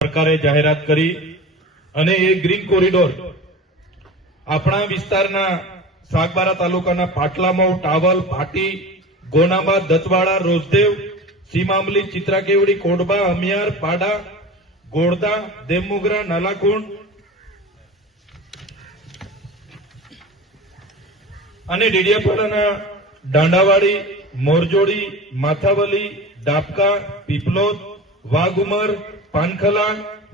સરકારે જાહેરાત કરી અને એ ગ્રીન કોરિડોર આપણા વિસ્તારના સાગબારા તાલુકાના પાટલામઉ, ટાવલ, પાટી, ગોનાબા, દતવાડા, રોજદેવ, સીમામલી, ચિત્રાકેવડી, કોડબા, અમિયાર, પાડા, ગોળદા, દેવમુગરા, નાલાકુંડ અને ડેડિયાપાડાના દાંડાવાડી, મોરજોડી, માથાવલી, ડાબકા, પીપલોદ, વાઘુમર, પાનખલા,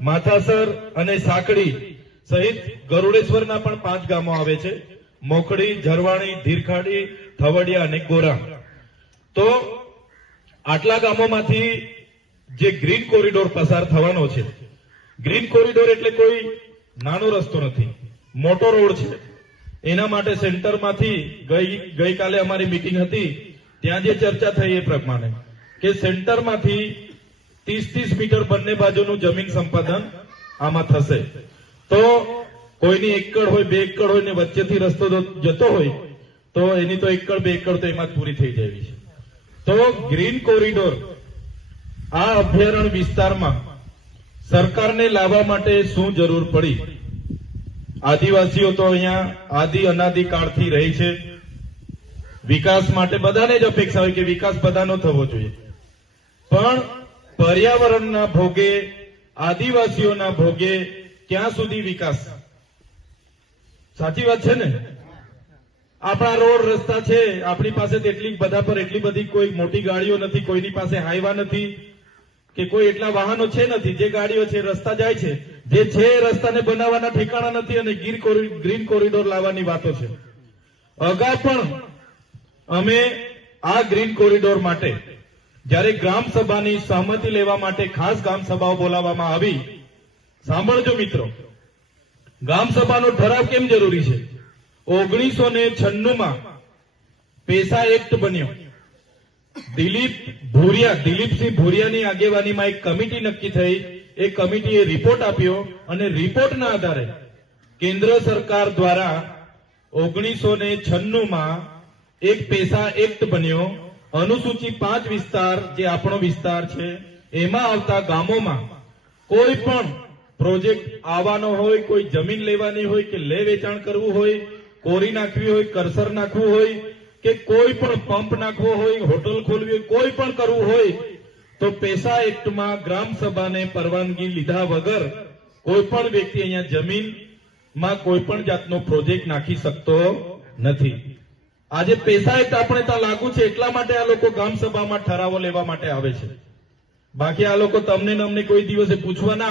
માથાસર અને સાંકડી સહિત ગરુડેશ્વરના પણ 5 ગામો આવે છે. મોખડી, ઝરવાણી, ધીરખાડી, થવડિયા અને ગોરા. તો આટલા ગામોમાંથી જે ગ્રીન કોરિડોર પસાર થવાનો છે, ગ્રીન કોરિડોર એટલે કોઈ નાનો રસ્તો નથી, મોટો રોડ છે. એના માટે સેન્ટરમાંથી ગઈકાલે અમારી મીટિંગ હતી, ત્યાં જે ચર્ચા થઈ એ પ્રમાણે કે સેન્ટરમાંથી 30 મીટર બંને બાજુનું જમીન સંપાદન આમાં થશે. તો કોઈની 1 એકડ હોય, 2 એકડ હોય ને વચ્ચેથી રસ્તો જતો હોય તો એની તો 1 એકડ 2 એકડ તો એમાં જ પૂરી થઈ જાય છે. તો ગ્રીન કોરિડોર આ અભયારણ્ય વિસ્તારમાં સરકારને લાવવા માટે શું જરૂર પડી? આદિવાસીઓ તો અહીંયા આદિ અનાદિ કાળથી રહી છે. વિકાસ માટે બધાને જ અપેક્ષા હોય કે વિકાસ બધાનો થવો જોઈએ, પણ પર્યાવરણના ભોગે, આદિવાસીઓના ભોગે ક્યાં સુધી વિકાસ? સાચી વાત છે ને? આપણા રોડ રસ્તા છે, આપણી પાસે એટલી બધા પર એટલી બધી કોઈ મોટી ગાડીઓ નથી, કોઈની પાસે હાઈવા નથી કે કોઈ એટલા વાહનો છે નથી. જે ગાડીઓ છે રસ્તા જાય છે, જે છે રસ્તાને બનાવવાના ઠેકાણા નથી અને ગ્રીન કોરિડોર લાવવાની વાતો છે. અગાઉ પણ અમે આ ગ્રીન કોરિડોર માટે જ્યારે ગ્રામ સભાની સહમતિ લેવા માટે ખાસ ગ્રામ સભાઓ બોલાવવામાં આવી. સાંભળજો મિત્રો, ગ્રામ સભાનો ઠરાવ કેમ જરૂરી છે? 1996માં પેસા એક્ટ બન્યો. દિલીપસિંહ ભુરિયાની આગેવાનીમાં એક કમિટી નક્કી થઈ. એ કમિટીએ રિપોર્ટ આપ્યો અને રિપોર્ટના આધારે કેન્દ્ર સરકાર દ્વારા 1996માં એક પેસા એક્ટ બન્યો. અનુસૂચિ 5 વિસ્તાર, જે આપણો વિસ્તાર છે, એમાં આવતા ગામોમાં કોઈ પણ પ્રોજેક્ટ આવવાનો હોય, કોઈ જમીન લેવાની હોય કે લે વેચાણ કરવું હોય, કોરી નાખવી હોય, કરસર નાખવું હોય કે કોઈ પણ પંપ નાખવો હોય, હોટલ ખોલવી હોય, કોઈ પણ કરવું હોય તો પેસા એક્ટમાં ગ્રામ સભાને પરવાનગી લીધા વગર કોઈ પણ વ્યક્તિ અહીંયા જમીનમાં કોઈ પણ જાતનો પ્રોજેક્ટ નાખી શકતો નથી. આજે પેસા એક્ટ આપણે ત્યાં લાગુ છે એટલા માટે આ લોકો ગ્રામ સભામાં ઠરાવો લેવા માટે આવે છે. બાકી આ લોકો તમને ને અમને કોઈ દિવસે પૂછવા ના